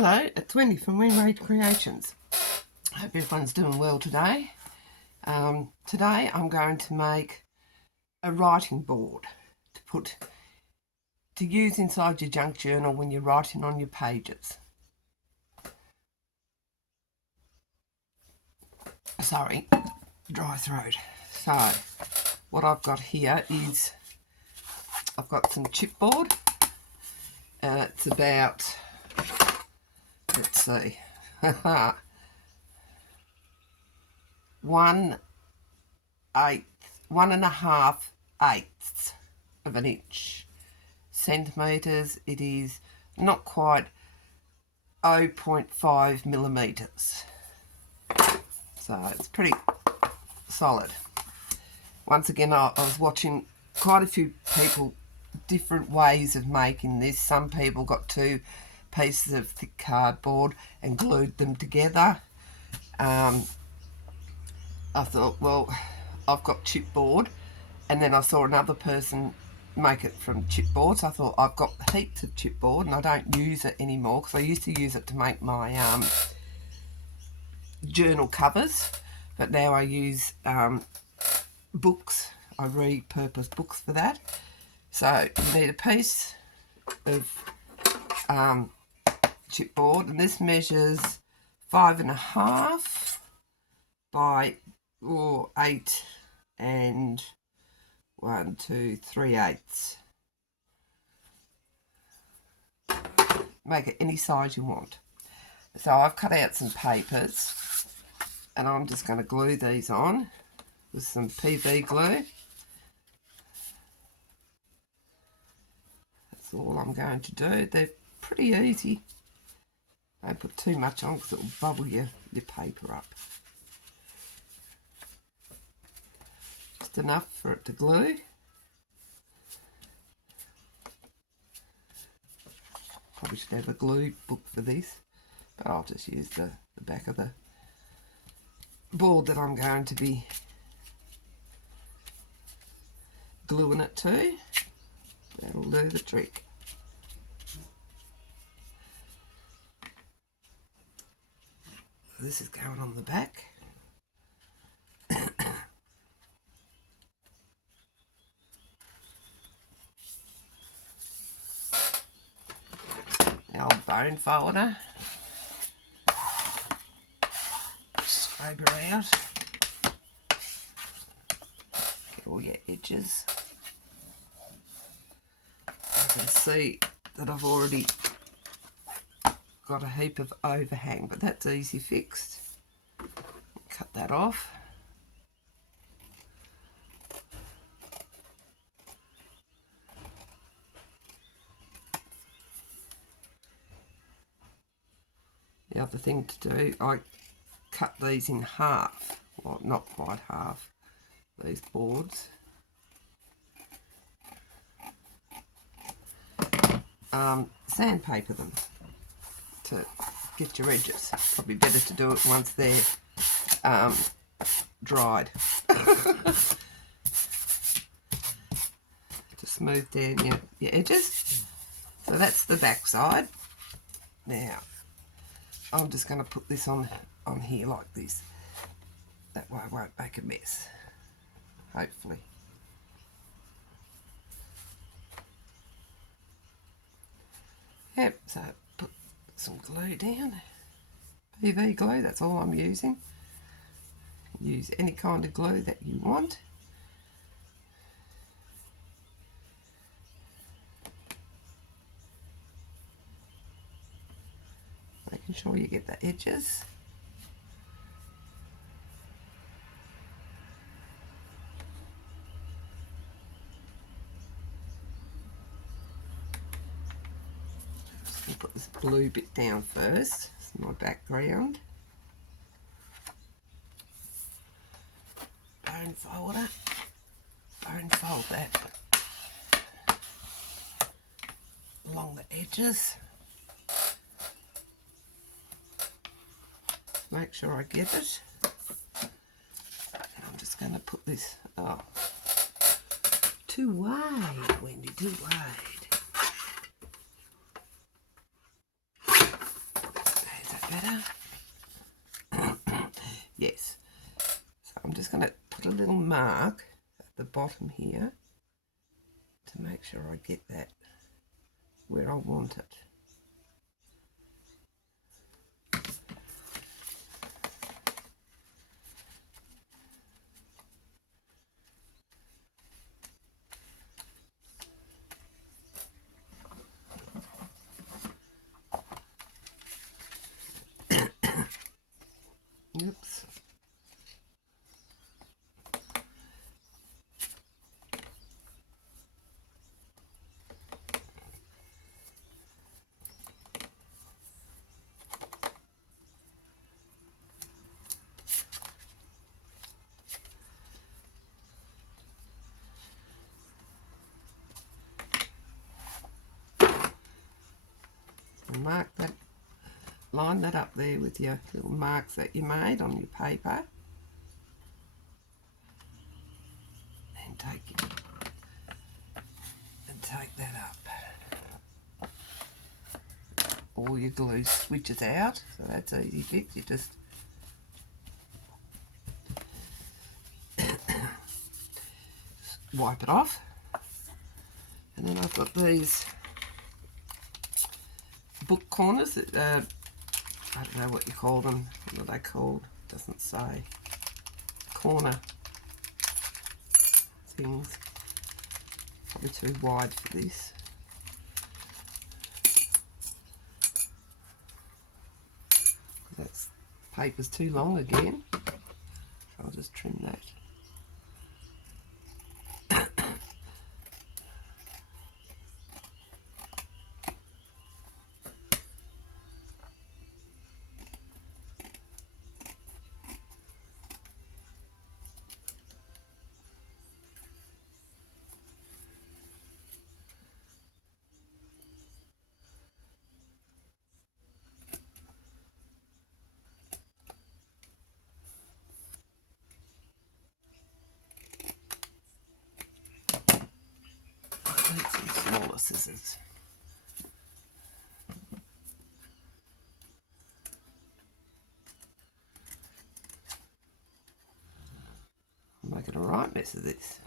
Hello, it's Wendy from We Made Creations. Hope everyone's doing well today. Today I'm going to make a writing board to use inside your junk journal when you're writing on your pages. Sorry, dry throat. So what I've got here is I've got some chipboard. It's about, let's see, 1.5 of an inch. Centimetres, it is not quite 0.5 millimetres. So it's pretty solid. Once again, I was watching quite a few people, different ways of making this. Some people got 2 pieces of thick cardboard and glued them together. I thought, well, I've got chipboard, and then I saw another person make it from chipboard, so I thought I've got heaps of chipboard and I don't use it anymore because I used to use it to make my journal covers, but now I use books. I repurpose books for that. So you need a piece of chipboard, and this measures 5.5 by 8 and 1, 2, 3/8. Make it any size you want. So I've cut out some papers and I'm just going to glue these on with some PV glue. That's all I'm going to do. They're pretty easy. Don't put too much on because it will bubble your paper up. Just enough for it to glue. Probably should have a glue book for this, but I'll just use the back of the board that I'm going to be gluing it to. That'll do the trick. This is going on the back. The old bone folder. Scrape her out. Get all your edges. You can see that I've already got a heap of overhang, but that's easy fixed. Cut that off. The other thing to do, I cut these in half, well, not quite half, these boards. Sandpaper them to get your edges. Probably better to do it once they're dried. To smooth down your edges. So that's the back side. Now, I'm just going to put this on here like this. That way I won't make a mess, hopefully. Yep, so put some glue down. PV glue, that's all I'm using. Use any kind of glue that you want. Making sure you get the edges. Just going to put this blue bit down first. It's my background. Bone folder. Bone fold that along the edges. Make sure I get it. And I'm just going to put this, too wide, Wendy, too wide. better? Yes. So I'm just going to put a little mark at the bottom here to make sure I get that where I want it. Oops. Mark that, line that up there with your little marks that you made on your paper, and take that up. All your glue switches out, so that's easy fix. You just wipe it off, and then I've got these book corners that I don't know what you call them. What are they called? Doesn't say. Corner things. Probably too wide for this. That paper's too long again. So I'll just trim that. I need some smaller scissors. I'm making a right mess of this.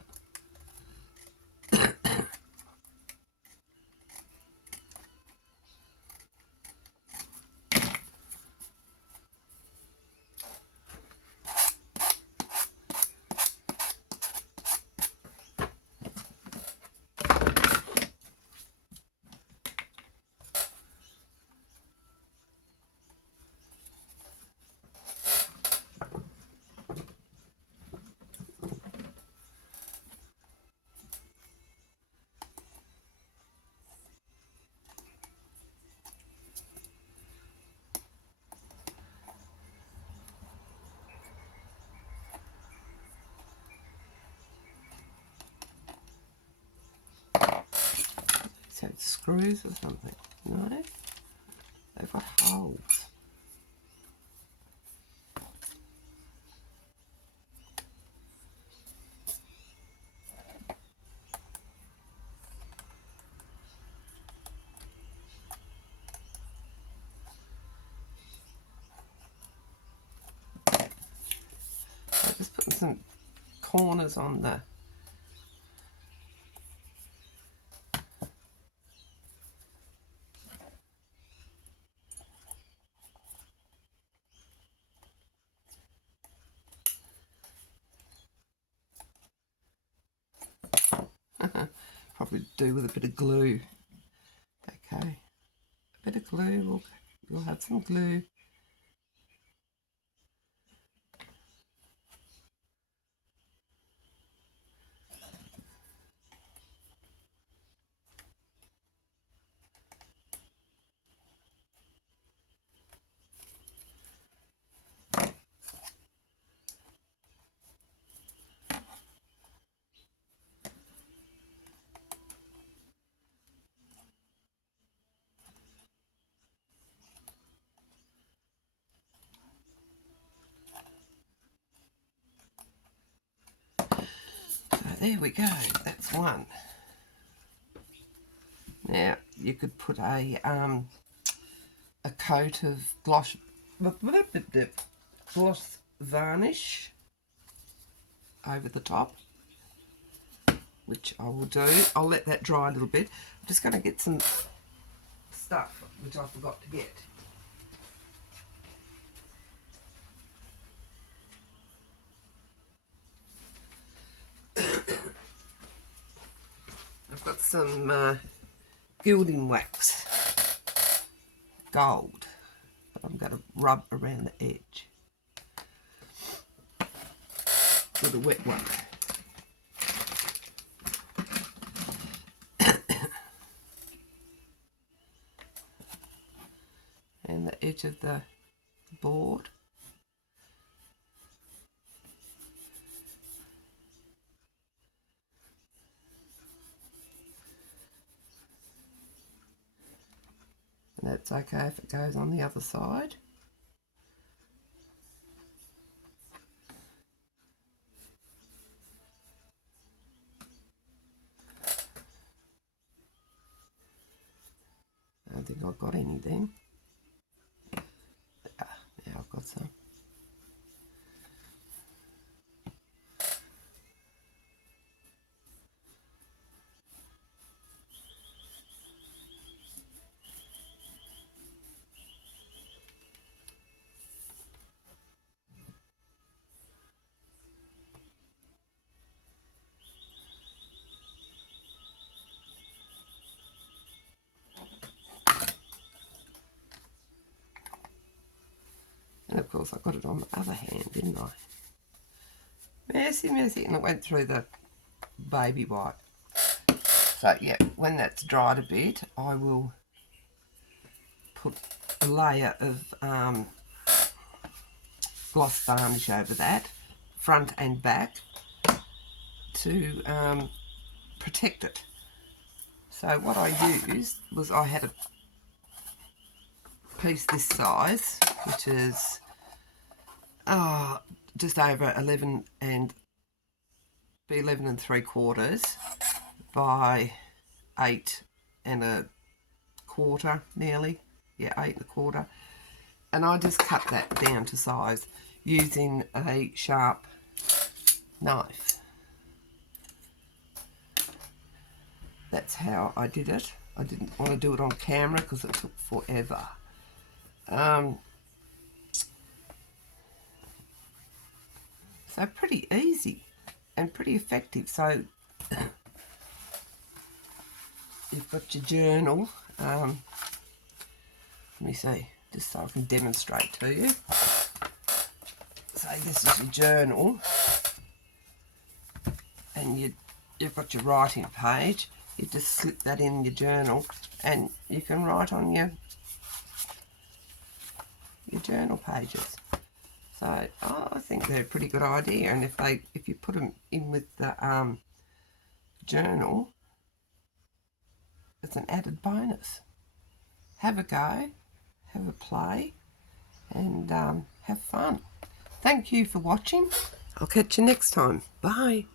So it's screws or something? No? They've got holes. So just putting some corners on the probably do with a bit of glue. Okay, a bit of glue, we'll have some glue. There we go, that's one. Now you could put a coat of gloss gloss varnish over the top, which I will do. I'll let that dry a little bit. I'm just going to get some stuff which I forgot to get. I've got some gilding wax, gold, that I'm going to rub around the edge with a wet one. And the edge of the board. And that's okay if it goes on the other side. I don't think I've got any then. Now I've got some. And of course I got it on the other hand, didn't I? Messy, messy. And it went through the baby wipe. So yeah, when that's dried a bit, I will put a layer of gloss varnish over that, front and back, to protect it. So what I used was, I had a piece this size, which is just over 11 and 3/4 by 8 1/4 nearly. Yeah, 8 1/4. And I just cut that down to size using a sharp knife. That's how I did it. I didn't want to do it on camera because it took forever. So pretty easy and pretty effective. So you've got your journal. Let me see, just so I can demonstrate to you. Say this is your journal, and you've got your writing page. You just slip that in your journal, and you can write on your journal pages. So I think they're a pretty good idea, and if you put them in with the journal, it's an added bonus. Have a go, have a play, and have fun. Thank you for watching. I'll catch you next time. Bye.